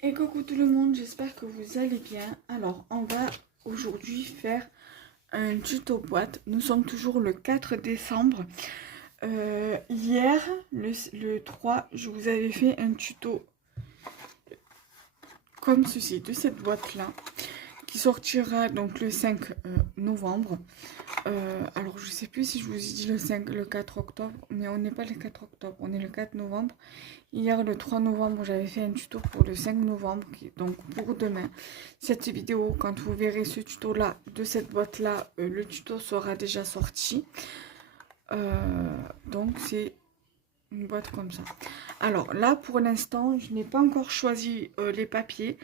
Et coucou tout le monde, j'espère que vous allez bien. Alors, on va aujourd'hui faire un tuto boîte. Nous sommes toujours le 4 décembre. Hier, le 3, je vous avais fait un tuto comme ceci, de cette boîte-là, qui sortira donc le 5 novembre. Alors, je sais plus si je vous ai dit le 4 octobre, mais on n'est pas le 4 octobre, on est le 4 novembre. Hier, le 3 novembre, j'avais fait un tuto pour le 5 novembre, donc pour demain. Cette vidéo, quand vous verrez ce tuto-là, de cette boîte-là, le tuto sera déjà sorti. Donc, c'est une boîte comme ça. Alors là, pour l'instant, je n'ai pas encore choisi les papiers.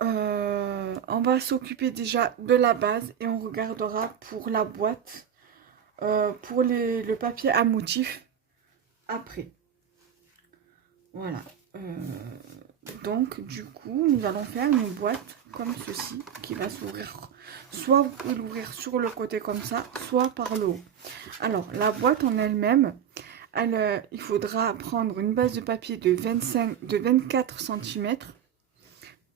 On va s'occuper déjà de la base et on regardera pour la boîte, pour le papier à motif après. Voilà. Donc, du coup, nous allons faire une boîte comme ceci qui va s'ouvrir. Soit vous pouvez l'ouvrir sur le côté comme ça, soit par le haut. Alors, la boîte en elle-même, il faudra prendre une base de papier de 24 cm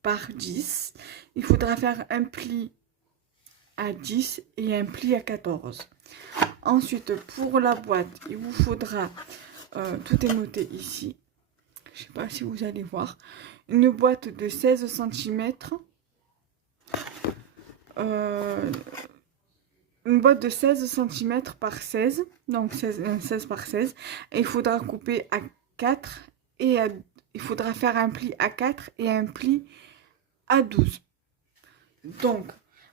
par 10. Il faudra faire un pli à 10 et un pli à 14. Ensuite, pour la boîte, il vous faudra, tout est noté ici, je ne sais pas si vous allez voir, une boîte de 16 cm, une boîte de 16 cm par 16, donc 16 par 16, et il faudra couper à 4 et il faudra faire un pli à 4 et un pli à 12. Donc,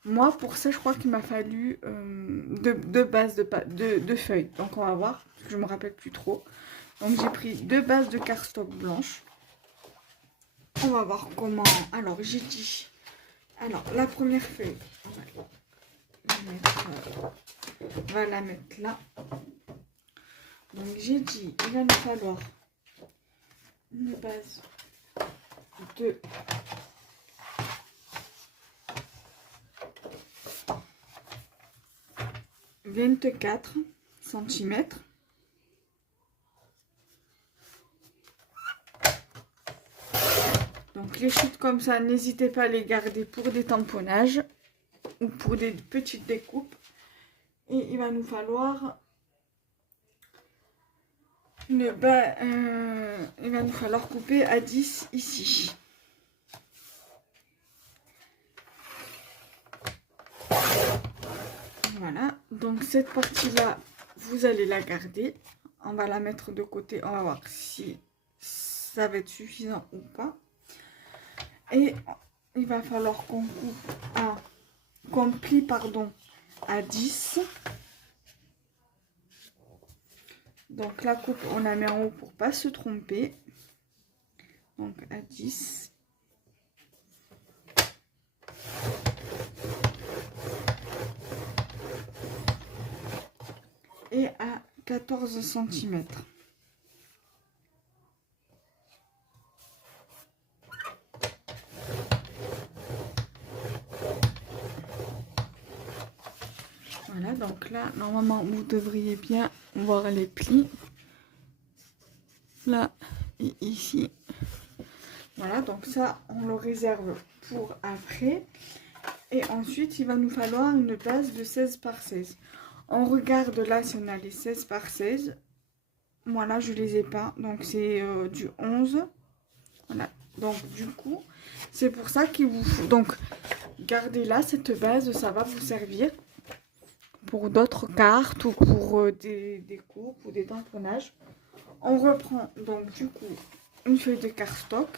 moi, pour ça, je crois qu'il m'a fallu deux bases de feuilles. Donc, on va voir, parce que je ne me rappelle plus trop. Donc, j'ai pris 2 bases de cardstock blanche. On va voir comment... Alors, j'ai dit... Alors, la première feuille, on va la mettre là. Donc, j'ai dit, il va nous falloir une base de... 24 cm. Donc les chutes comme ça, n'hésitez pas à les garder pour des tamponnages ou pour des petites découpes. Et il va nous falloir il va nous falloir couper à 10 ici. Voilà, donc cette partie-là, vous allez la garder. On va la mettre de côté, on va voir si ça va être suffisant ou pas. Et il va falloir qu'on plie pardon, à 10. Donc la coupe, on la met en haut pour pas se tromper. Donc à 10. Et à 14 cm. Voilà, donc là, normalement, vous devriez bien voir les plis. Là et ici. Voilà, donc ça, on le réserve pour après. Et ensuite, il va nous falloir une base de 16 par 16. On regarde là si on a les 16 par 16. Moi là, je les ai pas. Donc c'est du 11. Voilà. Donc du coup, c'est pour ça qu'il vous faut. Donc, gardez là cette base, ça va vous servir pour d'autres cartes ou pour des coupes ou des tamponnages. On reprend donc du coup une feuille de cardstock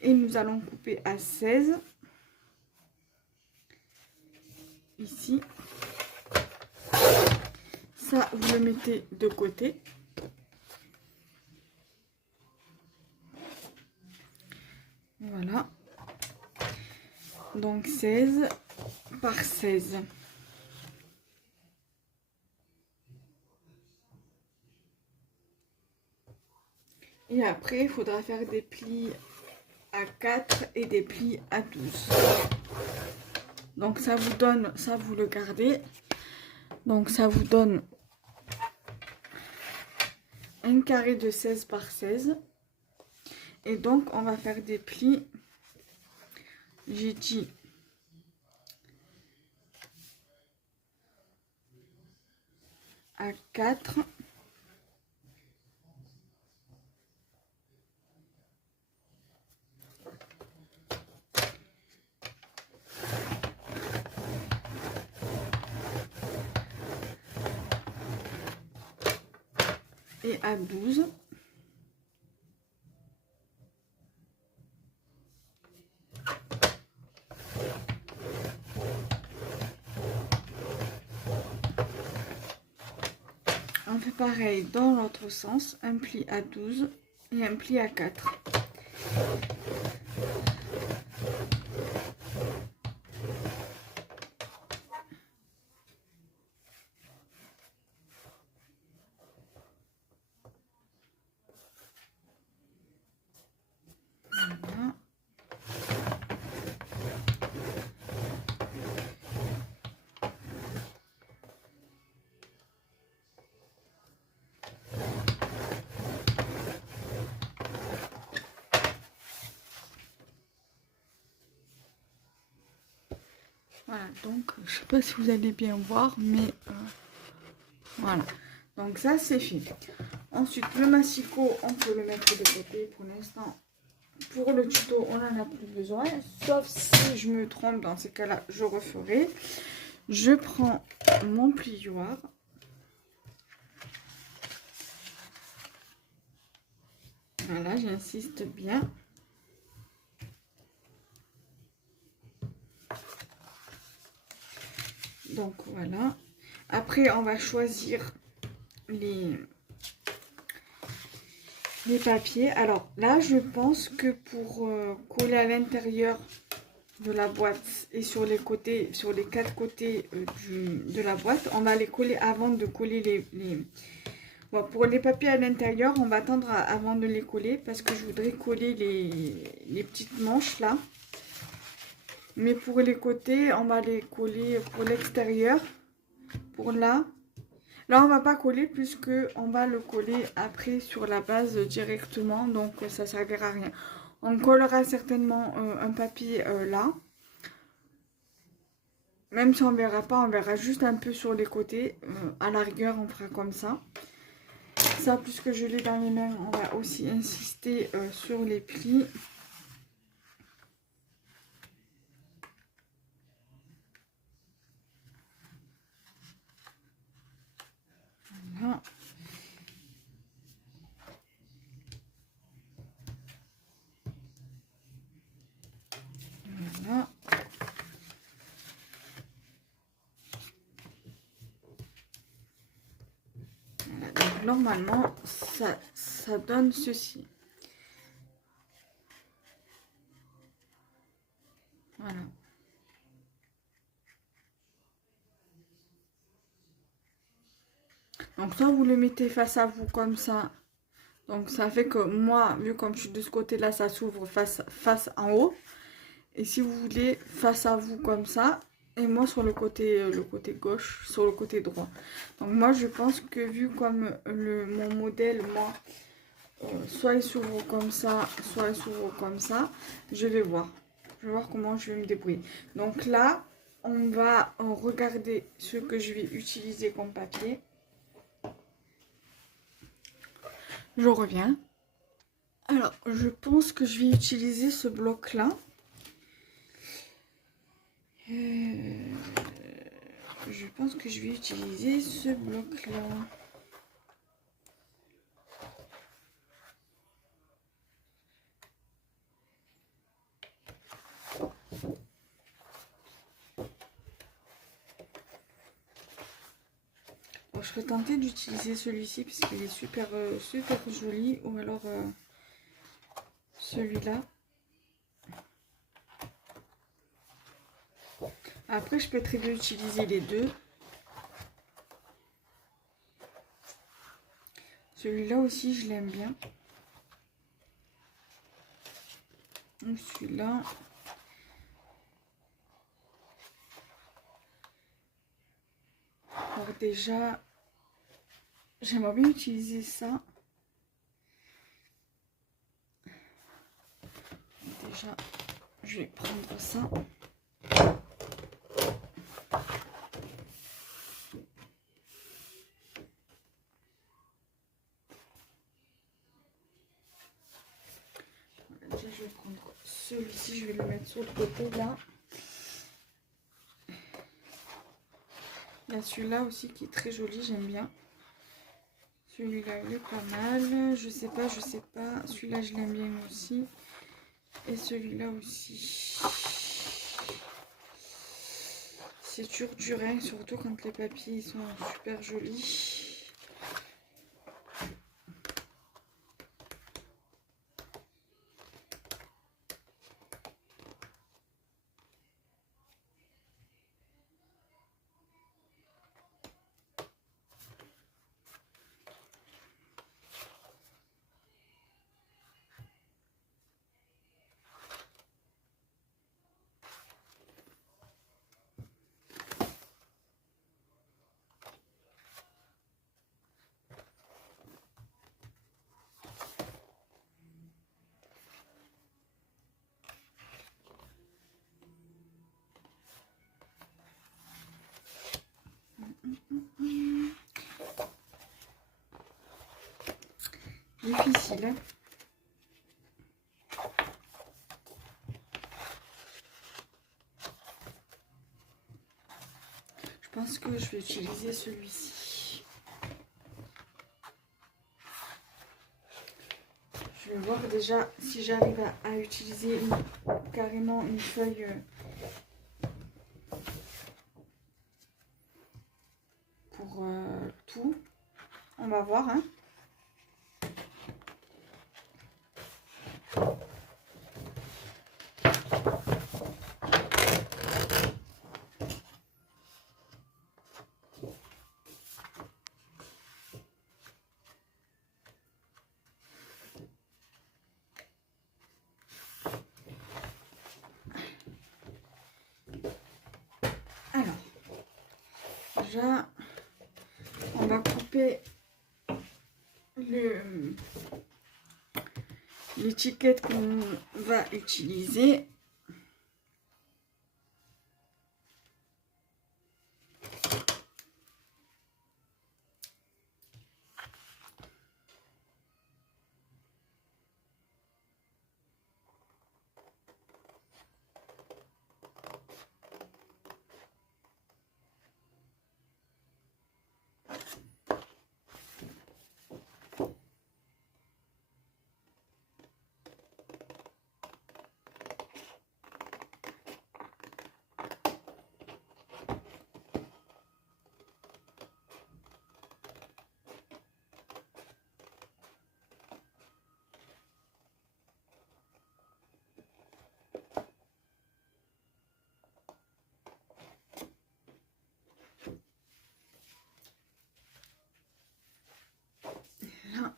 et nous allons couper à 16 ici. Ça, vous le mettez de côté. Voilà. Donc 16 par 16. Et après, il faudra faire des plis à 4 et des plis à 12. Donc ça vous donne, ça vous le gardez. Donc ça vous donne un carré de 16 par 16. Et donc, on va faire des plis. J'ai dit à 4. Et à 12. On fait pareil dans l'autre sens, un pli à 12 et un pli à 4. Voilà. Voilà, donc je sais pas si vous allez bien voir, mais voilà. Donc ça c'est fait. Ensuite le massicot, on peut le mettre de côté pour l'instant. Pour le tuto, on n'en a plus besoin, sauf si je me trompe, dans ces cas-là, je referai. Je prends mon plioir. Voilà, j'insiste bien. Donc voilà. Après, on va choisir les papiers. Alors là, je pense que pour coller à l'intérieur de la boîte et sur les côtés, sur les 4 côtés de la boîte, on va les coller avant de coller les... Bon, pour les papiers à l'intérieur, on va attendre avant de les coller parce que je voudrais coller les petites manches là. Mais pour les côtés, on va les coller pour l'extérieur. Pour là, on va pas coller puisque on va le coller après sur la base directement. Donc ça servira à rien. On collera certainement un papier là. Même si on verra pas, on verra juste un peu sur les côtés. À la rigueur, on fera comme ça. Ça, puisque je l'ai dans les mains, on va aussi insister sur les plis. Voilà. Voilà. Voilà. Donc, normalement, ça donne ceci. Voilà. Donc, soit vous le mettez face à vous comme ça. Donc, ça fait que moi, vu comme je suis de ce côté-là, ça s'ouvre face en haut. Et si vous voulez, face à vous comme ça. Et moi sur le côté gauche, sur le côté droit. Donc moi je pense que vu comme mon modèle, moi, soit il s'ouvre comme ça, soit il s'ouvre comme ça, je vais voir. Je vais voir comment je vais me débrouiller. Donc là, on va regarder ce que je vais utiliser comme papier. Je reviens. Alors, je pense que je vais utiliser ce bloc-là. Je pense que je vais utiliser ce bloc-là. Bon, je serais tentée d'utiliser celui-ci parce qu'il est super, super joli. Ou alors celui-là. Après, je peux très bien utiliser les deux. Celui-là aussi, je l'aime bien. Donc celui-là. Alors déjà, j'aimerais bien utiliser ça. déjà, je vais prendre ça. Déjà, je vais prendre celui-ci, je vais le mettre sur le côté là. Il y a celui-là aussi qui est très joli, j'aime bien. Celui-là, il est pas mal. Je sais pas. Celui-là, je l'aime bien aussi. Et celui-là aussi. C'est dur, hein, surtout quand les papiers ils sont super jolis. Difficile, hein. Je pense que je vais utiliser celui-ci. Je vais voir déjà si j'arrive à utiliser carrément une feuille pour tout. On va voir, hein. Alors, déjà, on va couper l'étiquette qu'on va utiliser. Là.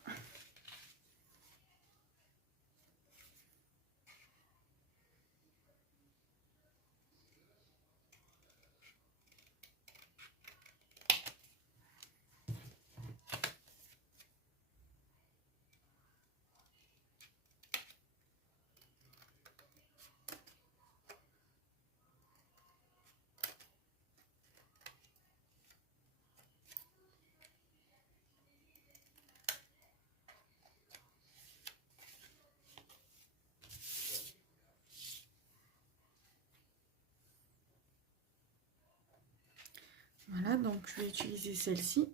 Voilà, donc je vais utiliser celle-ci.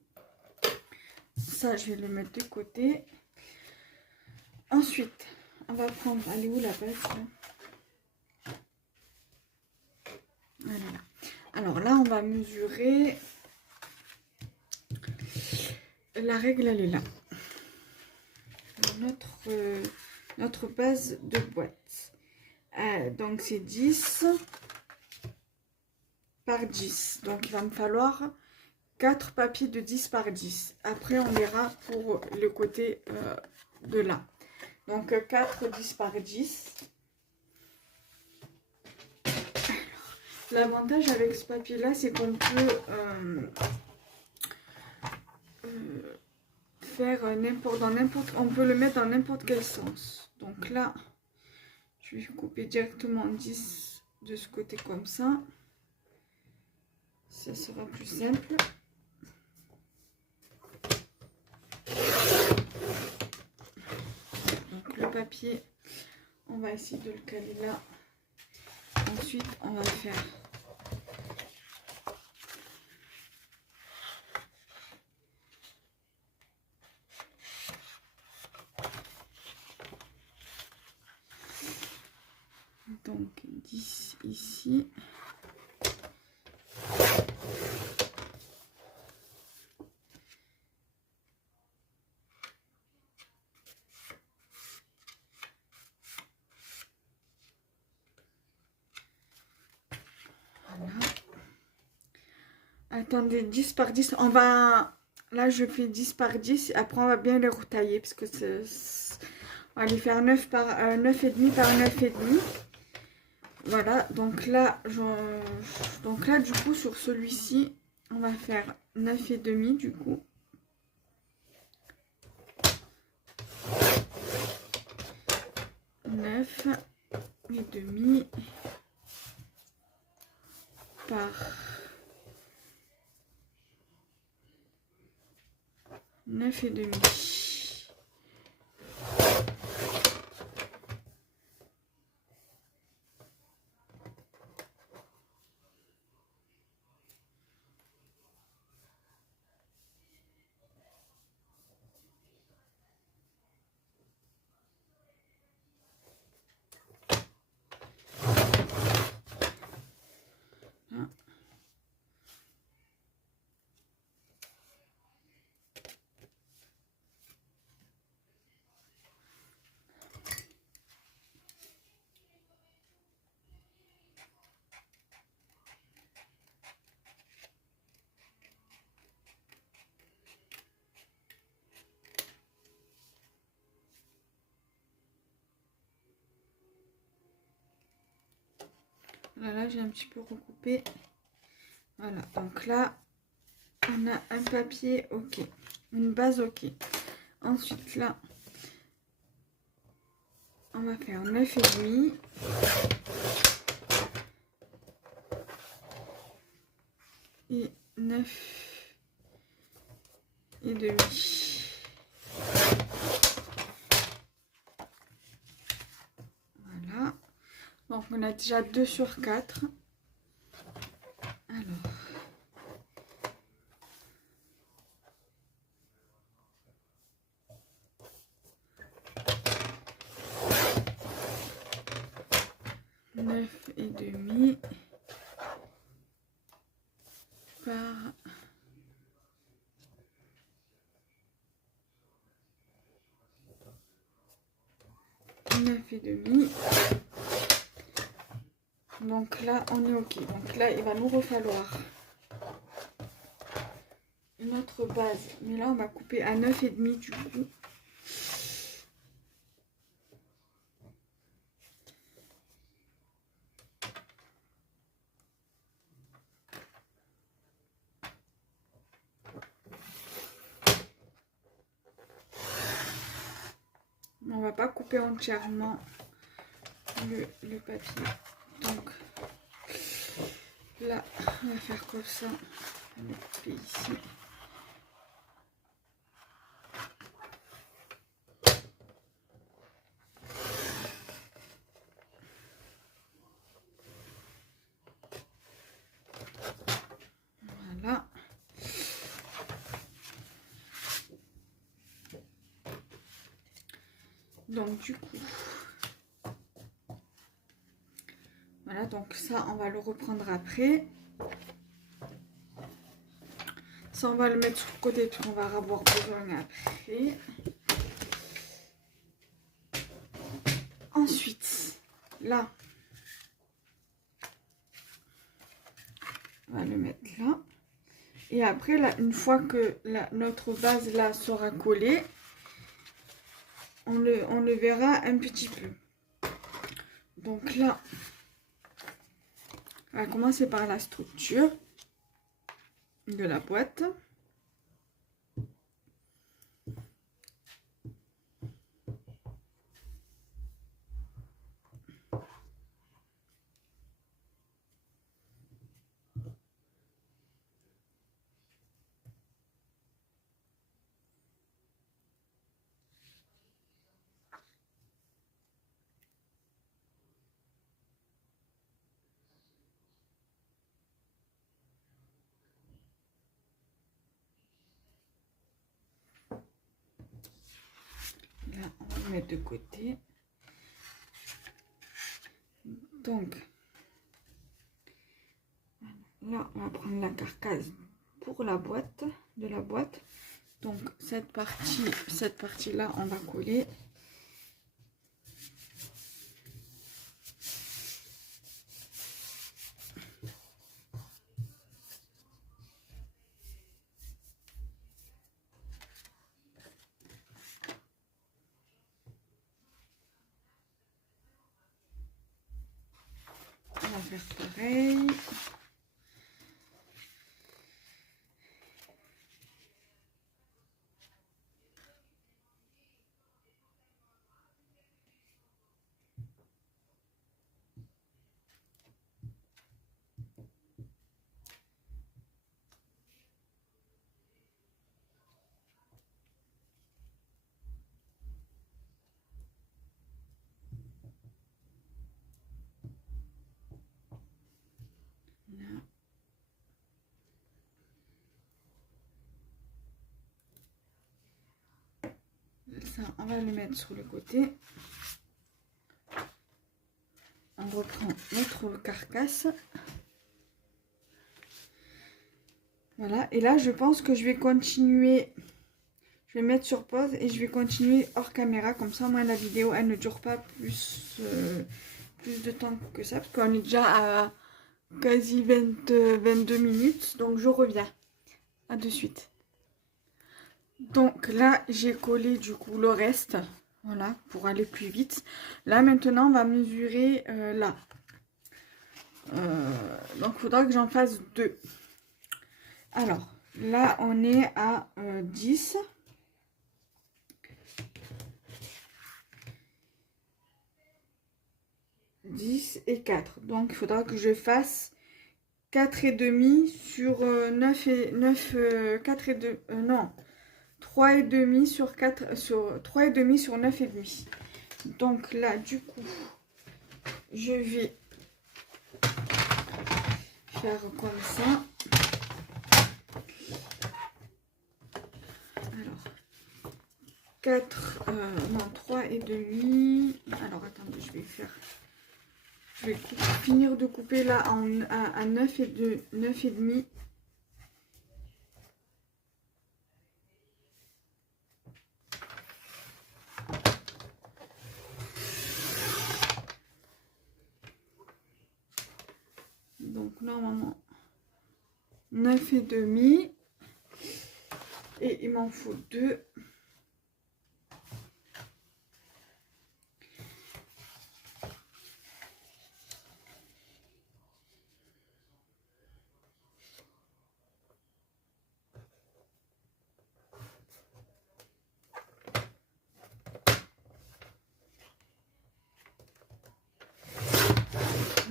Ça, je vais le mettre de côté. Ensuite, on va prendre... Elle est où la base là? Voilà. Alors là, on va mesurer. La règle, elle est là. Notre base de boîte. Donc, c'est 10 par 10. Donc, il va me falloir 4 papiers de 10 par 10. Après, on verra pour le côté de là. Donc, 4 10 par 10. L'avantage avec ce papier-là, c'est qu'on peut faire on peut le mettre dans n'importe quel sens. Donc là, je Je vais couper directement 10 de ce côté comme ça. Ça sera plus simple. Donc le papier, on va essayer de le caler là. Ensuite, on va faire donc 10 ici. Voilà. Attendez, 10 par 10, on va... Là, je fais 10 par 10. Après, on va bien les retailler parce que on va les faire 9 par 9,5 par 9,5. Voilà, donc là, du coup, sur celui-ci, on va faire 9,5 du coup. Neuf et demi par 9,5. Voilà, j'ai un petit peu recoupé. Voilà, donc là, on a un papier ok, une base ok. Ensuite, là, on va faire 9,5 et 9,5. Voilà. Donc, on a déjà 2 sur 4. Alors. Neuf et demi par 9,5. Donc là, on est ok. Donc là, il va nous refalloir une autre base. Mais là, on va couper à 9,5 du coup. On va pas couper entièrement le papier. Donc là, on va faire comme ça. On va couper ici. Voilà. Donc du coup, voilà, donc ça, on va le reprendre après. Ça, on va le mettre sur le côté, puis on va avoir besoin après. Ensuite, là, on va le mettre là. Et après, là, une fois que notre base là sera collée, on le verra un petit peu. Donc là, on va commencer par la structure de la boîte. mettre de côté. Donc, là, on va prendre la carcasse pour la boîte, de la boîte. Donc, cette partie-là, on va coller. On va faire pareil. Ça, on va le mettre sur le côté. On reprend notre carcasse. Voilà, et là je pense que je vais continuer. Je vais mettre sur pause et je vais continuer hors caméra. Comme ça, moi, la vidéo, elle ne dure pas plus de temps que ça. Parce qu'on est déjà à quasi 22 minutes. Donc, je reviens. À de suite. Donc, là, j'ai collé du coup le reste. Voilà, pour aller plus vite. Là, maintenant, on va mesurer là. Donc, il faudra que j'en fasse 2. Alors, là, on est à 10. 10 et 4. Donc, il faudra que je fasse 4,5 sur 9 et 9, 4 et 2, non, 3,5 sur 4, sur 3,5 sur 9,5. Donc là, du coup, je vais faire comme ça. Alors, 4, non, 3,5. Alors, attendez, je vais faire... Je vais finir de couper là à 9 et 2, 9 et demi. Donc normalement 9 et demi. Et il m'en faut 2.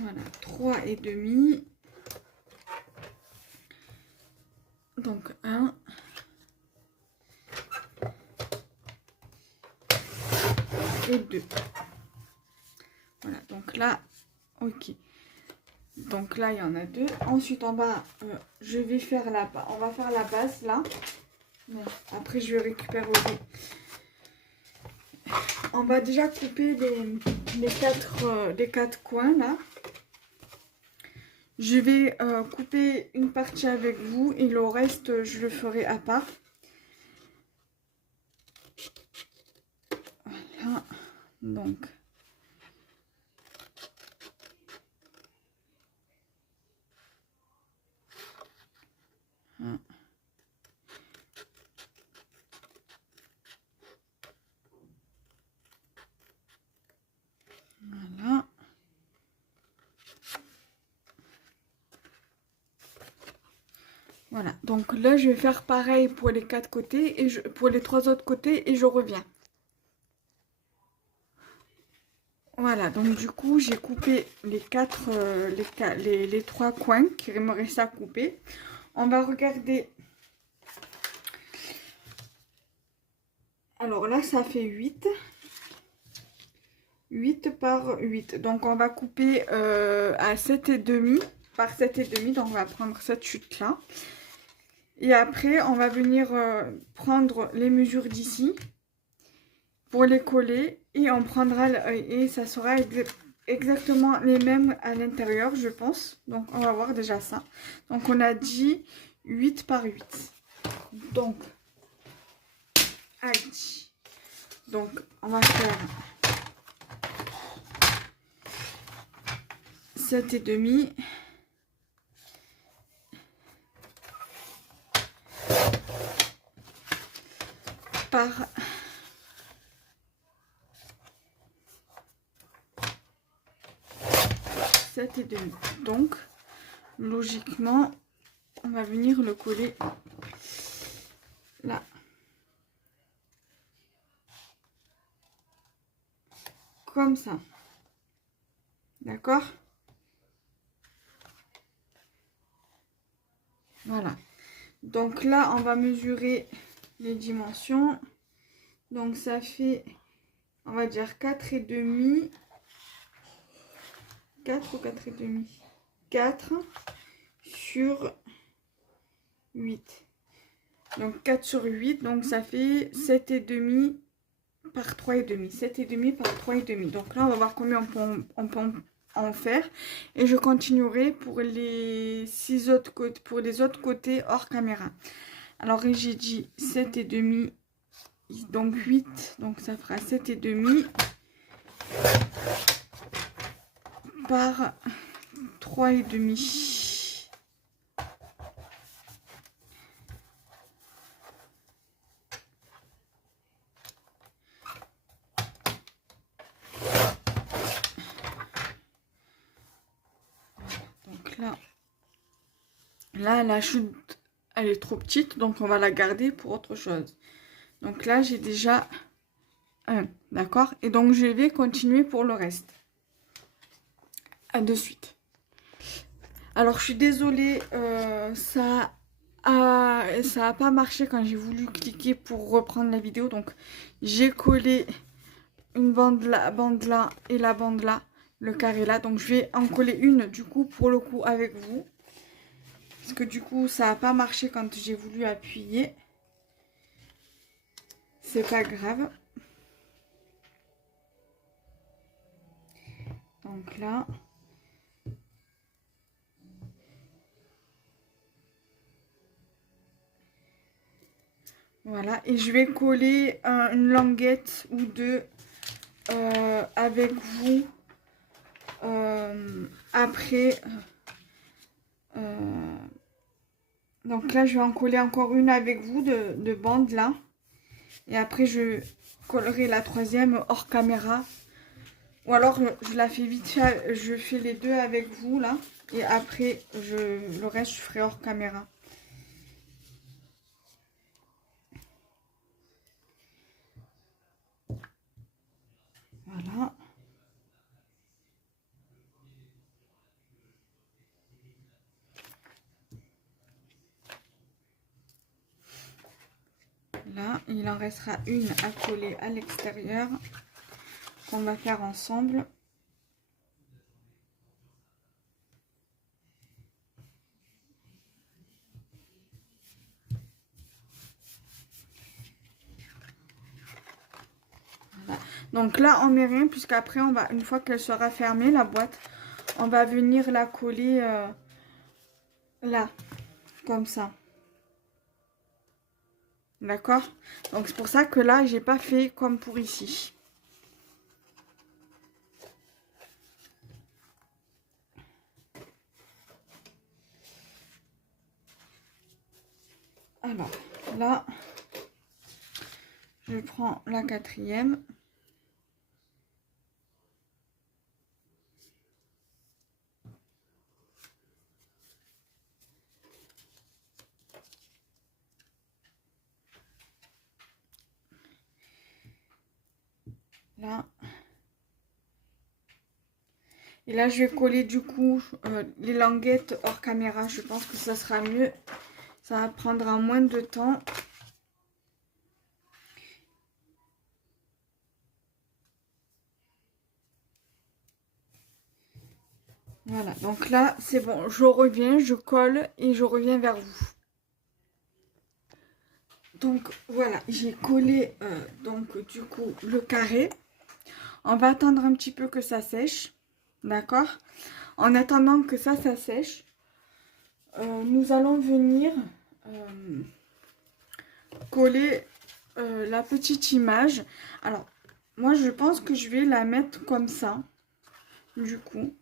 Voilà, 3,5. Donc 1. Et 2. Voilà, donc là, ok. Donc là, il y en a 2. Ensuite, en bas, je vais faire on va faire la base là. Mais après, je vais récupérer. On va déjà couper les quatre coins là. Je vais couper une partie avec vous et le reste, je le ferai à part. Voilà, donc. Voilà. Voilà, donc là je vais faire pareil pour les 4 côtés et pour les 3 autres côtés et je reviens. Voilà, donc du coup j'ai coupé les 3 coins qui me restent à couper. On va regarder. Alors là ça fait 8. 8 par 8. Donc on va couper à 7,5 par 7,5. Donc on va prendre cette chute là. Et après on va venir prendre les mesures d'ici. pour les coller et on prendra et ça sera exactement les mêmes à l'intérieur, je pense. Donc on va voir déjà ça. Donc on a dit 8 par 8. Donc aïe. Donc on va faire 7 et demi par 7 et demi. Donc logiquement on va venir le coller là, comme ça, d'accord? Voilà, donc là on va mesurer les dimensions. Donc ça fait, on va dire 4 et demi, 4 ou 4 et demi, 4 sur 8. Donc 4 sur 8, donc ça fait 7 et demi par 3 et demi. 7 et demi par 3 et demi. Donc là, on va voir combien on peut en faire. Et je continuerai pour les 6 autres côtés, pour les autres côtés hors caméra. Alors j'ai dit 7 et demi, donc 8, donc ça fera 7 et demi par 3 et demi. Donc là la chute elle est trop petite, donc on va la garder pour autre chose. Donc là j'ai déjà un, d'accord? Et donc je vais continuer pour le reste. À de suite. Alors je suis désolée, ça a pas marché quand j'ai voulu cliquer pour reprendre la vidéo. Donc j'ai collé une bande là et la bande là, le carré là. Donc je vais en coller une du coup pour le coup avec vous. Parce que du coup ça a pas marché quand j'ai voulu appuyer. C'est pas grave. Donc là. Voilà, et je vais coller une languette ou deux avec vous après. Donc là, je vais en coller encore une avec vous de bande là. Et après, je collerai la troisième hors caméra. Ou alors, je la fais vite fait, je fais les deux avec vous là. Et après, le reste, je ferai hors caméra. Voilà. Là, il en restera une à coller à l'extérieur qu'on va faire ensemble. Voilà. Donc là, on met rien puisqu'après, on va, une fois qu'elle sera fermée, la boîte, on va venir la coller là, comme ça. D'accord? Donc c'est pour ça que là, j'ai pas fait comme pour ici. Alors là, je prends la quatrième. Là. Et là, je vais coller du coup les languettes hors caméra. Je pense que ça sera mieux. Ça prendra moins de temps. Voilà, donc là, c'est bon. Je reviens, je colle et je reviens vers vous. Donc voilà, j'ai collé donc du coup le carré. On va attendre un petit peu que ça sèche, d'accord? En attendant que ça sèche, nous allons venir coller la petite image. Alors, moi je pense que je vais la mettre comme ça, du coup.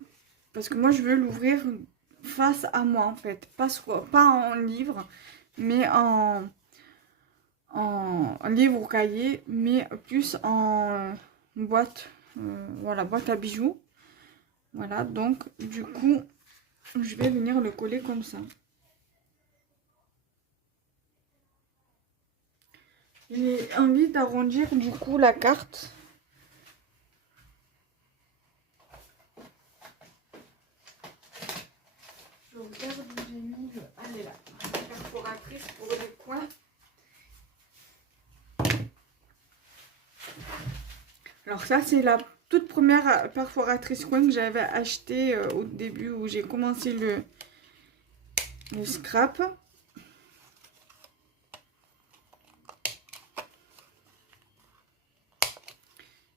Parce que moi je veux l'ouvrir face à moi en fait. Pas en livre, mais en livre ou cahier, mais plus en boîte, voilà, boîte à bijoux. Voilà, donc du coup, je vais venir le coller comme ça. J'ai envie d'arrondir du coup la carte. Je regarde où j'ai mis le... Elle est là, la perforatrice pour les coins. Alors ça, c'est la toute première perforatrice coin que j'avais acheté au début où j'ai commencé le scrap.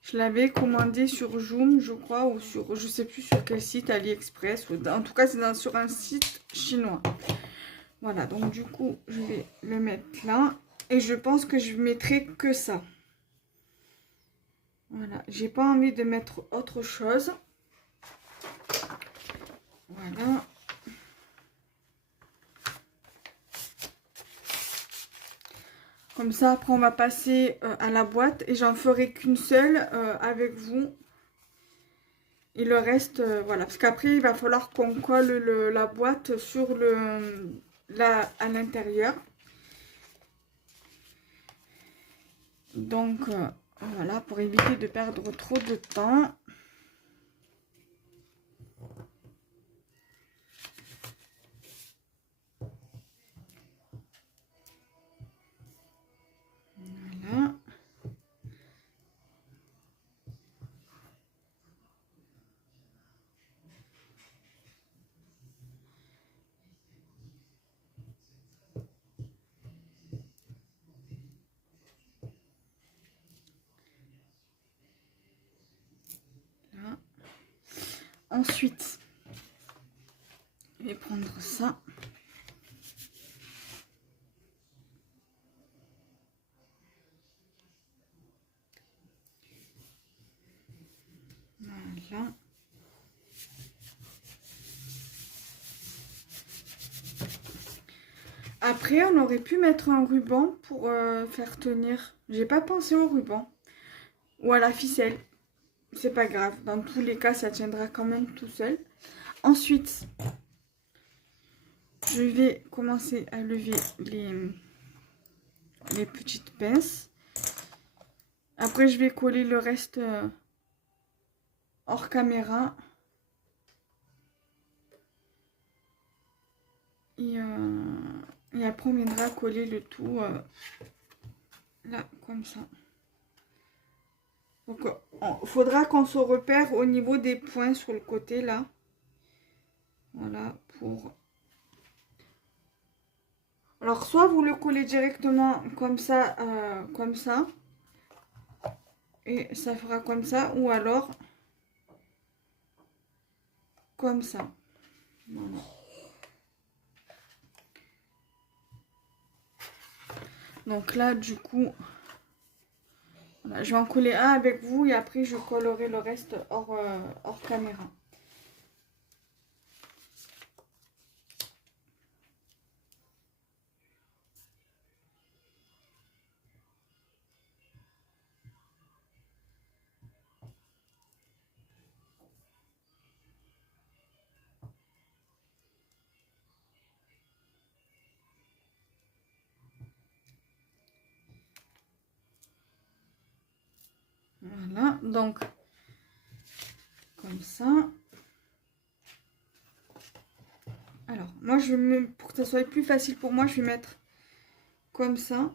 Je l'avais commandé sur Joom, je crois, ou sur, je sais plus sur quel site, AliExpress. Ou en tout cas, c'est sur un site chinois. Voilà, donc du coup, je vais le mettre là. Et je pense que je mettrai que ça. Voilà, j'ai pas envie de mettre autre chose. Voilà. Comme ça, après, on va passer à la boîte. Et j'en ferai qu'une seule avec vous. Et le reste, voilà. Parce qu'après, il va falloir qu'on colle la boîte sur à l'intérieur. Donc, voilà, pour éviter de perdre trop de temps. Voilà. Là. Ensuite, je vais prendre ça. Voilà. Après, on aurait pu mettre un ruban pour faire tenir. J'ai pas pensé au ruban. Ou à la ficelle. C'est pas grave. Dans tous les cas, ça tiendra quand même tout seul. Ensuite, je vais commencer à lever les petites pinces. Après, je vais coller le reste hors caméra. Et après, on viendra coller le tout là, comme ça. Donc, il faudra qu'on se repère au niveau des points sur le côté, là. Voilà, pour... Alors, soit vous le collez directement comme ça, et ça fera comme ça, ou alors comme ça. Voilà. Donc là, du coup, voilà, je vais en coller un avec vous et après je collerai le reste hors caméra. Voilà, donc comme ça. Alors, moi, pour que ça soit plus facile pour moi, je vais mettre comme ça.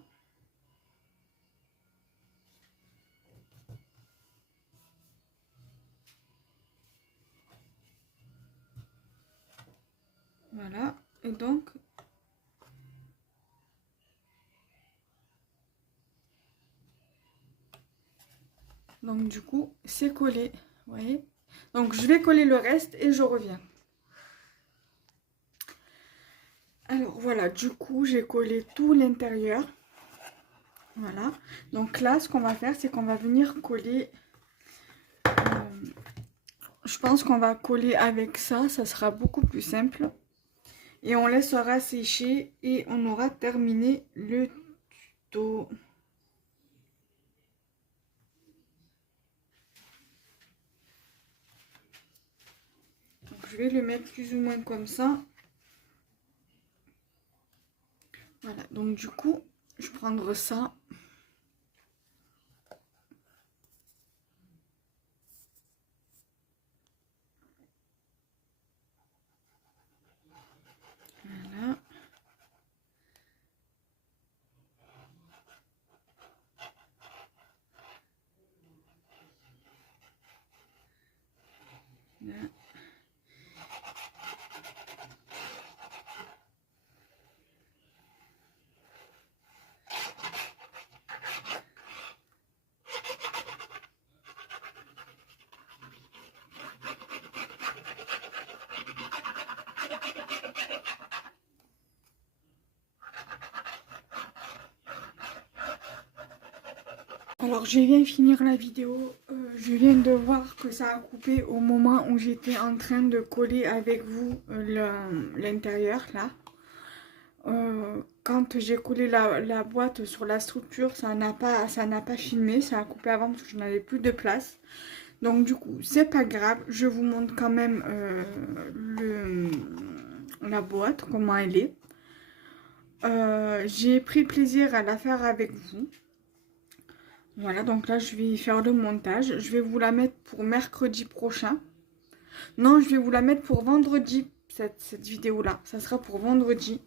Voilà, et donc, Donc du coup, c'est collé. Vous voyez? Donc je vais coller le reste et je reviens. Alors voilà, du coup, j'ai collé tout l'intérieur. Voilà. Donc là, ce qu'on va faire, c'est qu'on va venir coller. Je pense qu'on va coller avec ça. Ça sera beaucoup plus simple. Et on laissera sécher et on aura terminé le tuto. Donc, je vais le mettre plus ou moins comme ça. Voilà, donc du coup, je vais prendre ça. Voilà. Là. Alors, je viens finir la vidéo. Je viens de voir que ça a coupé au moment où j'étais en train de coller avec vous l'intérieur, là. Quand j'ai collé la boîte sur la structure, ça n'a pas filmé. Ça a coupé avant parce que je n'avais plus de place. Donc, du coup, c'est pas grave. Je vous montre quand même la boîte, comment elle est. J'ai pris plaisir à la faire avec vous. Voilà, donc là, je vais faire le montage. Je vais vous la mettre pour mercredi prochain. Non, je vais vous la mettre pour vendredi, cette vidéo-là. Ça sera pour vendredi.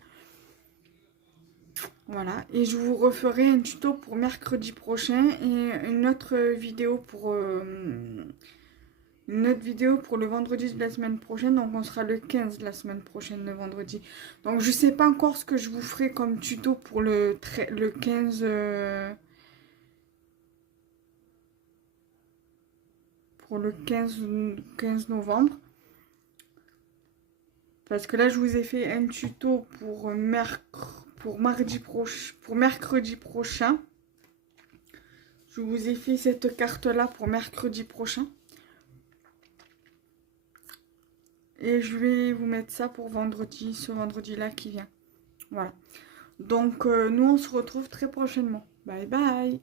Voilà, et je vous referai un tuto pour mercredi prochain et une autre vidéo pour le vendredi de la semaine prochaine. Donc, on sera le 15 la semaine prochaine, le vendredi. Donc, je sais pas encore ce que je vous ferai comme tuto pour le 15... pour le 15 novembre. Parce que là, je vous ai fait un tuto pour mercredi prochain. Je vous ai fait cette carte-là pour mercredi prochain. Et je vais vous mettre ça pour vendredi, ce vendredi-là qui vient. Voilà. Donc, nous, on se retrouve très prochainement. Bye bye!